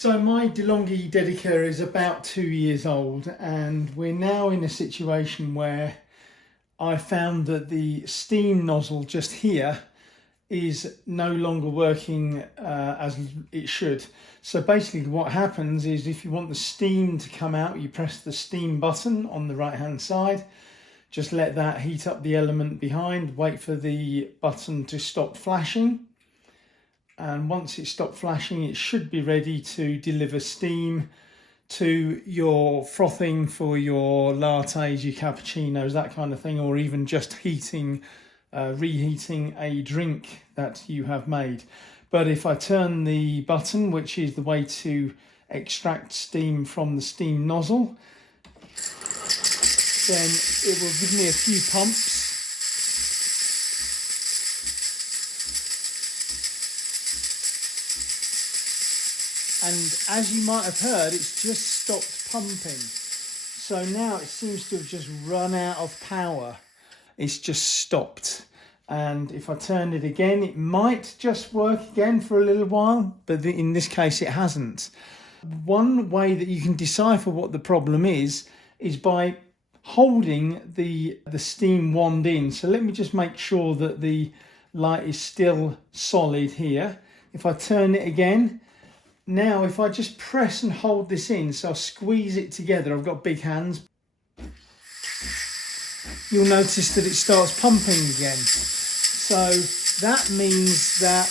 So my DeLonghi Dedica is about 2 years old, and we're now in a situation where I found that the steam nozzle just here is no longer working as it should. So basically what happens is, if you want the steam to come out, you press the steam button on the right hand side, just let that heat up the element behind, wait for the button to stop flashing. And once it stopped flashing, it should be ready to deliver steam to your frothing for your lattes, your cappuccinos, that kind of thing, or even just heating, reheating a drink that you have made. But if I turn the button, which is the way to extract steam from the steam nozzle, then it will give me a few pumps. And as you might have heard, it's just stopped pumping. So now it seems to have just run out of power. It's just stopped. And if I turn it again, it might just work again for a little while, but in this case it hasn't. One way that you can decipher what the problem is by holding the steam wand in. So let me just make sure that the light is still solid here. If I turn it again, now if I just press and hold this in, so I'll squeeze it together, I've got big hands, you'll notice that it starts pumping again. So that means that,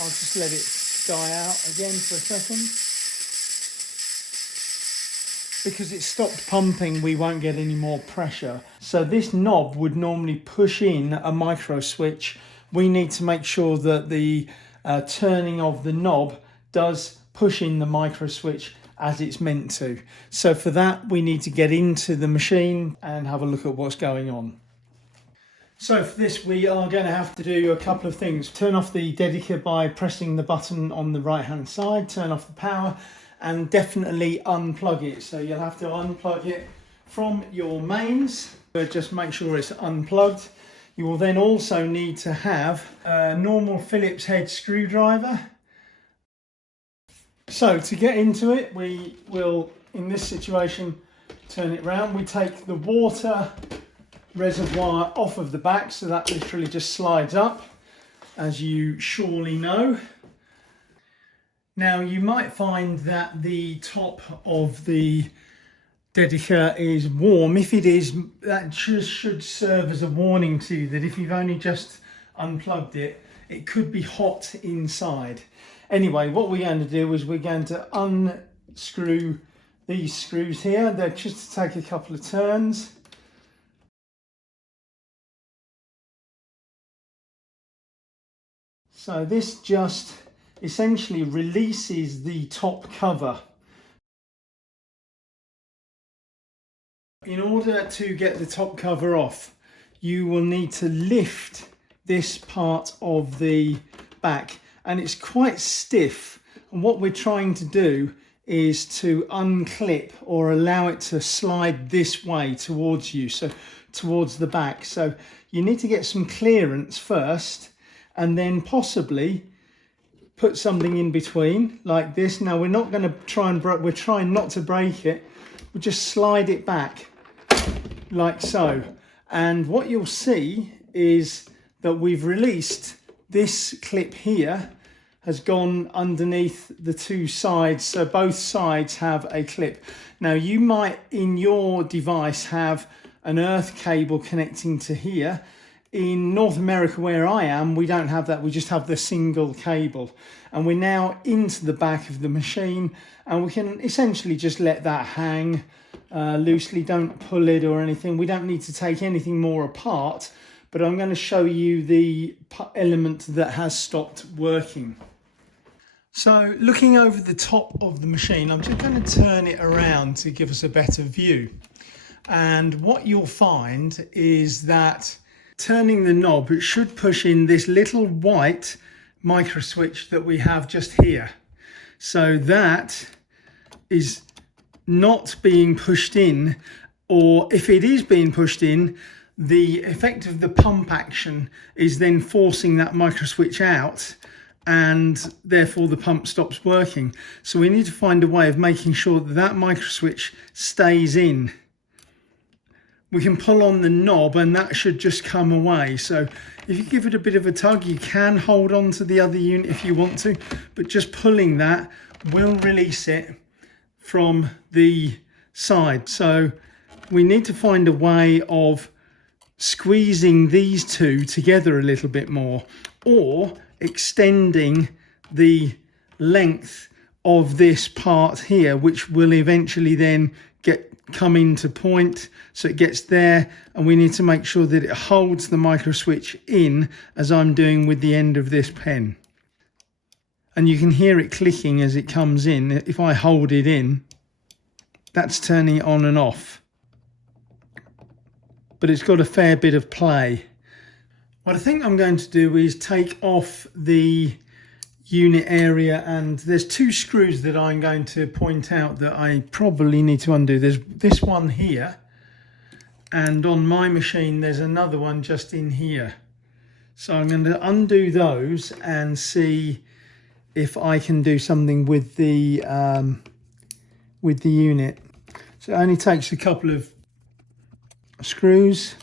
I'll just let it die out again for a second. Because it stopped pumping, we won't get any more pressure. So this knob would normally push in a micro switch. We need to make sure that the turning of the knob does push in the micro switch as it's meant to. So for that, we need to get into the machine and have a look at what's going on. So for this, we are going to have to do a couple of things. Turn off the Dedica by pressing the button on the right hand side, turn off the power, and definitely unplug it. So you'll have to unplug it from your mains, but just make sure it's unplugged. You will then also need to have a normal Phillips head screwdriver. So to get into it, we will, in this situation, turn it round. We take the water reservoir off of the back, so that literally just slides up, as you surely know. Now you might find that the top of the Dedica is warm. If it is, that just should serve as a warning to you that if you've only just unplugged it, it could be hot inside. Anyway, what we're going to do is we're going to unscrew these screws here. They're just to take a couple of turns. So this just essentially releases the top cover. In order to get the top cover off, you will need to lift this part of the back, and it's quite stiff. And what we're trying to do is to unclip or allow it to slide this way towards you, so towards the back. So you need to get some clearance first, and then possibly put something in between like this. Now we're not going to try and we're trying not to break it. We'll just slide it back like so, and what you'll see is that we've released this clip here, has gone underneath the two sides, so both sides have a clip. Now you might in your device have an earth cable connecting to here. In North America where I am, we don't have that, we just have the single cable. And we're now into the back of the machine, and we can essentially just let that hang loosely. Don't pull it or anything. We don't need to take anything more apart, but I'm going to show you the element that has stopped working. So looking over the top of the machine, I'm just going to turn it around to give us a better view. And what you'll find is that turning the knob, it should push in this little white micro switch that we have just here. So that is not being pushed in, or if it is being pushed in, the effect of the pump action is then forcing that micro switch out, and therefore the pump stops working. So we need to find a way of making sure that that micro switch stays in. We can pull on the knob and that should just come away. So if you give it a bit of a tug, you can hold on to the other unit if you want to, but just pulling that will release it from the side. So we need to find a way of squeezing these two together a little bit more, or extending the length of this part here, which will eventually then come into point, so it gets there, and we need to make sure that it holds the micro switch in, as I'm doing with the end of this pen. And you can hear it clicking as it comes in. If I hold it in, that's turning it on and off. But it's got a fair bit of play. What I think I'm going to do is take off the unit area, and there's two screws that I'm going to point out that I probably need to undo. There's this one here, and on my machine there's another one just in here. So I'm going to undo those and see if I can do something with the unit. So it only takes a couple of screws.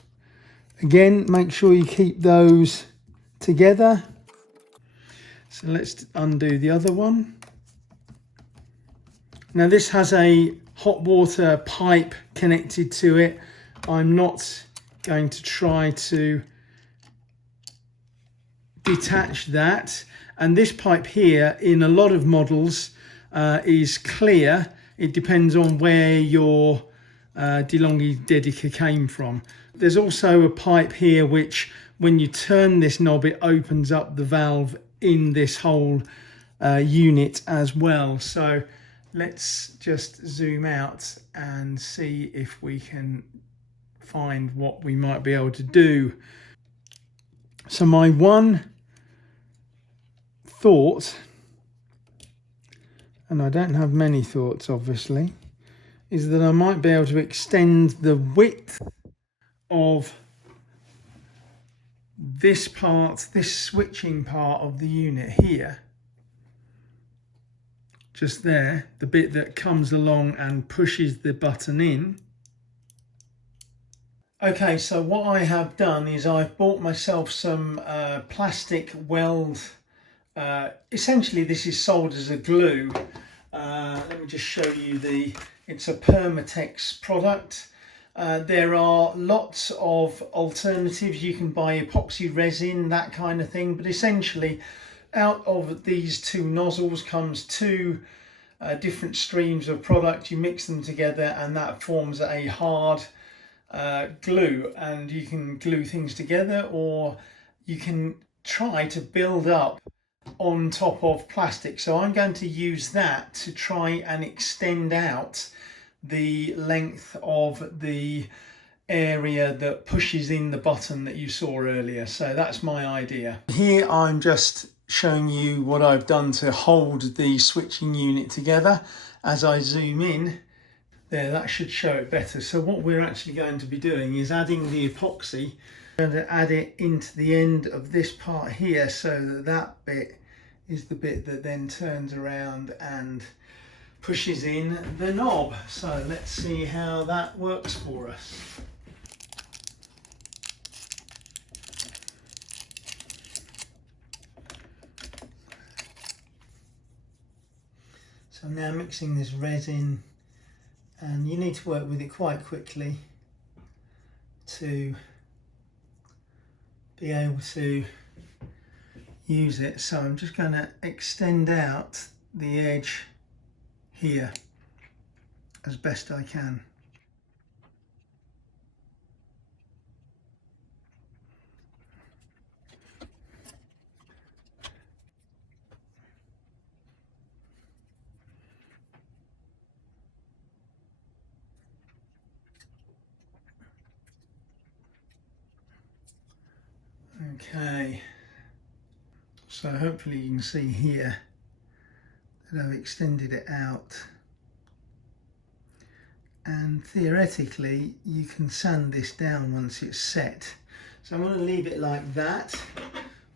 Again, make sure you keep those together. So let's undo the other one. Now this has a hot water pipe connected to it. I'm not going to try to detach that. And this pipe here, in a lot of models, is clear. It depends on where your DeLonghi Dedica came from. There's also a pipe here which, when you turn this knob, it opens up the valve in this whole unit as well. So let's just zoom out and see if we can find what we might be able to do. So my one thought, and I don't have many thoughts obviously, is that I might be able to extend the width of this part, this switching part of the unit here, just there, the bit that comes along and pushes the button in. Okay, so what I have done is I've bought myself some plastic weld. Essentially this is sold as a glue. Let me just show you it's a Permatex product. There are lots of alternatives. You can buy epoxy resin, that kind of thing, but essentially out of these two nozzles comes two different streams of product. You mix them together and that forms a hard glue, and you can glue things together, or you can try to build up on top of plastic. So I'm going to use that to try and extend out the length of the area that pushes in the button that you saw earlier. So that's my idea. Here I'm just showing you what I've done to hold the switching unit together. As I zoom in, there, that should show it better. So what we're actually going to be doing is adding the epoxy. I'm going to add it into the end of this part here, so that that bit is the bit that then turns around and pushes in the knob. So let's see how that works for us. So I'm now mixing this resin, and you need to work with it quite quickly to be able to use it. So I'm just going to extend out the edge here as best I can. Okay, so hopefully you can see here that I've extended it out, and theoretically you can sand this down once it's set. So I'm going to leave it like that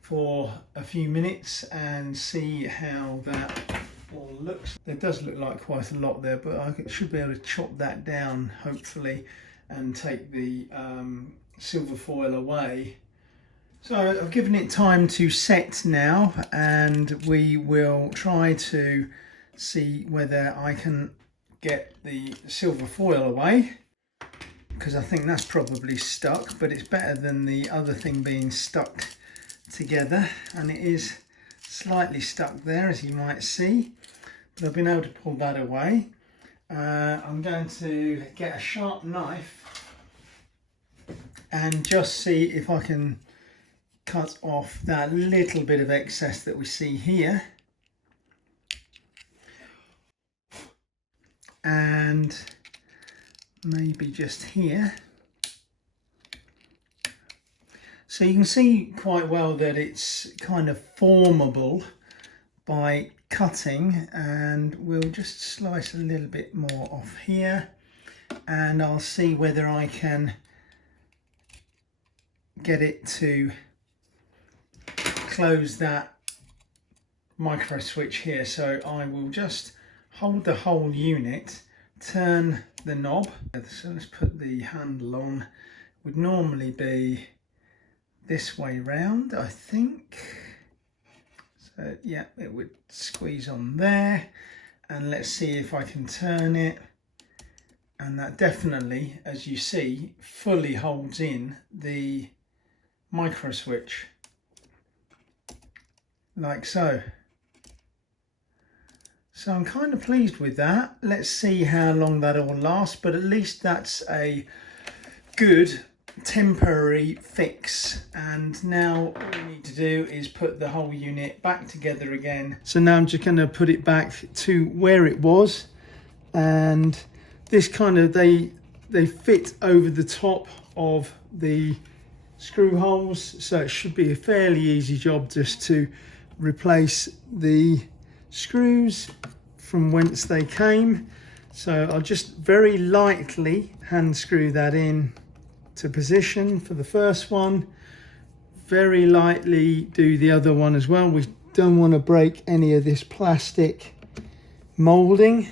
for a few minutes and see how that all looks. There does look like quite a lot there, but I should be able to chop that down hopefully and take the silver foil away. So I've given it time to set now, and we will try to see whether I can get the silver foil away, because I think that's probably stuck, but it's better than the other thing being stuck together, and it is slightly stuck there, as you might see, but I've been able to pull that away. I'm going to get a sharp knife and just see if I can cut off that little bit of excess that we see here, and maybe just here. So you can see quite well that it's kind of formable by cutting, and we'll just slice a little bit more off here, and I'll see whether I can get it to close that micro switch here. So I will just hold the whole unit, turn the knob. So let's put the handle on. Would normally be this way round, I think. So yeah, it would squeeze on there, and let's see if I can turn it. And that definitely, as you see, fully holds in the micro switch, like so. So I'm kind of pleased with that. Let's see how long that all lasts, but at least that's a good temporary fix. And now all we need to do is put the whole unit back together again. So now I'm just going to put it back to where it was, and this kind of, they fit over the top of the screw holes, so it should be a fairly easy job just to replace the screws from whence they came. So I'll just very lightly hand screw that in to position for the first one, very lightly do the other one as well. We don't want to break any of this plastic molding,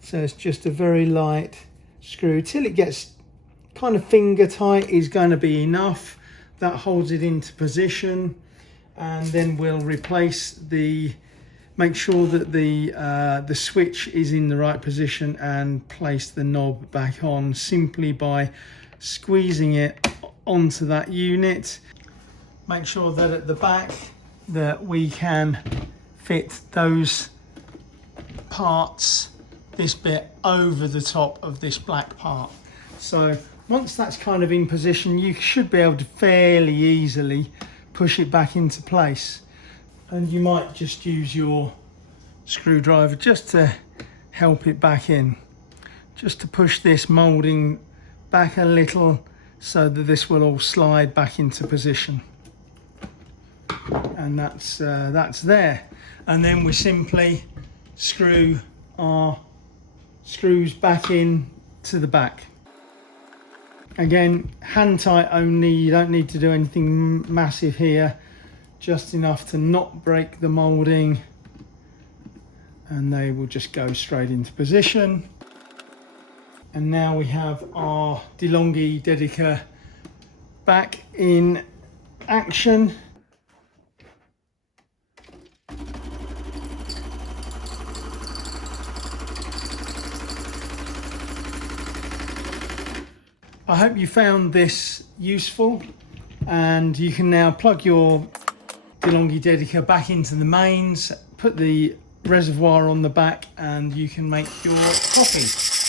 so it's just a very light screw till it gets kind of finger tight is going to be enough. That holds it into position, and then we'll replace the, make sure that the switch is in the right position, and place the knob back on simply by squeezing it onto that unit. Make sure that at the back that we can fit those parts, this bit over the top of this black part. So once that's kind of in position, you should be able to fairly easily push it back into place. And you might just use your screwdriver just to help it back in, just to push this moulding back a little so that this will all slide back into position. And that's there. And then we simply screw our screws back in to the back. Again, hand tight only, you don't need to do anything massive here, just enough to not break the moulding, and they will just go straight into position. And now we have our DeLonghi Dedica back in action. I hope you found this useful, and you can now plug your DeLonghi Dedica back into the mains, put the reservoir on the back, and you can make your coffee.